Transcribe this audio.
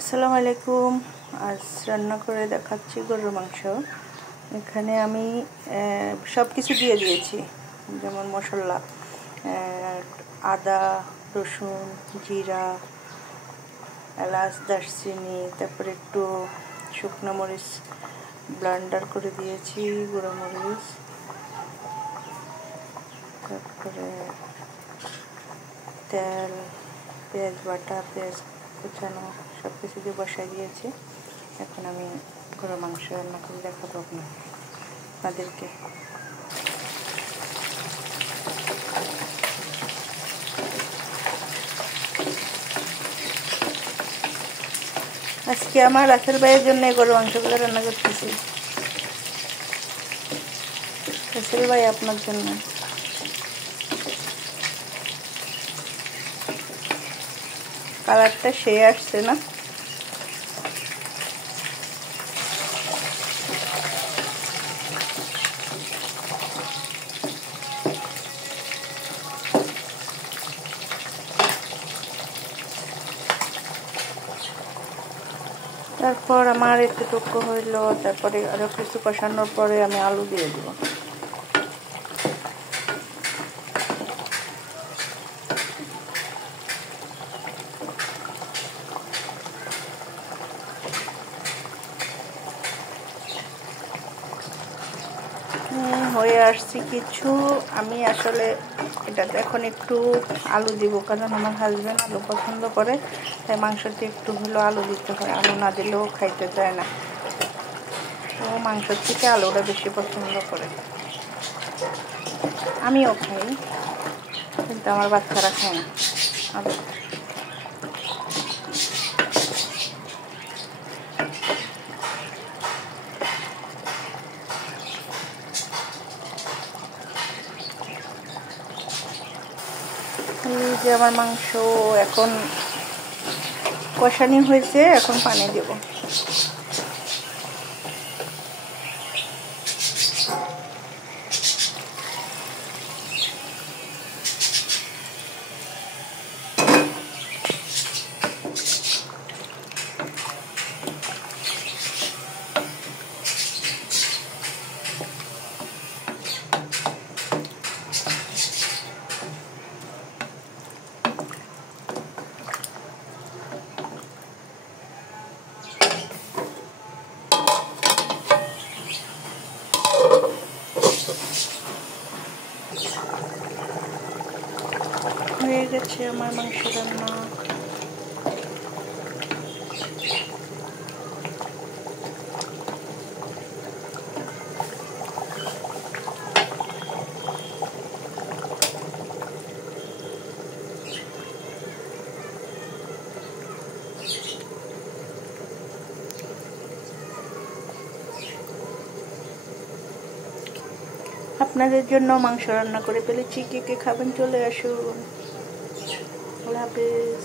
আসসালামু আলাইকুম। আজ রান্না করে দেখাচ্ছি গরুর মাংস। এখানে আমি সব কিছু দিয়ে দিয়েছি, যেমন মশলা, আদা, রসুন, জিরা, এলাচ, দারচিনি, তারপরে একটু শুকনো মরিচ ব্লেন্ডার করে দিয়েছি, গুঁড়ো মরিচ, তারপরে তেল, পেঁয়াজ বাটা, পেঁয়াজ কুচানো সব কিছু দিয়ে বসাই দিয়েছি। এখন আমি গরুর মাংস রান্না করে দেখাবো আপনাদেরকে। আজকে আমার রাসেল ভাইয়ের জন্য গরুর মাংসগুলো রান্না করতেছি। রাসেল ভাই, আপনার জন্য। কালারটা সেই আসছে না? তারপর আমার এতটুকু হইলো, তারপরে আরো কিছু কষানোর পরে আমি আলু দিয়ে দিব। হয়ে আসছি কিছু। আমি আসলে এটাতে এখন একটু আলু দিব, কারণ আমার হাজবেন্ড আলু পছন্দ করে, তাই মাংসতে একটু হলেও আলু দিতে হয়। আলু না দিলেও খাইতে চায় না, তো মাংসের থেকে আলুটা বেশি পছন্দ করে। আমিও খাই, কিন্তু আমার বাচ্চারা খায় না আলু। যে আমার মাংস এখন কষানি হয়েছে, এখন পানি দেব। হয়ে গেছে আমার মাংস রান্না। আপনাদের জন্য মাংস রান্না করে ফেলেছি, কে কে খাবেন চলে আসুন। আল্লাহ হাফেজ।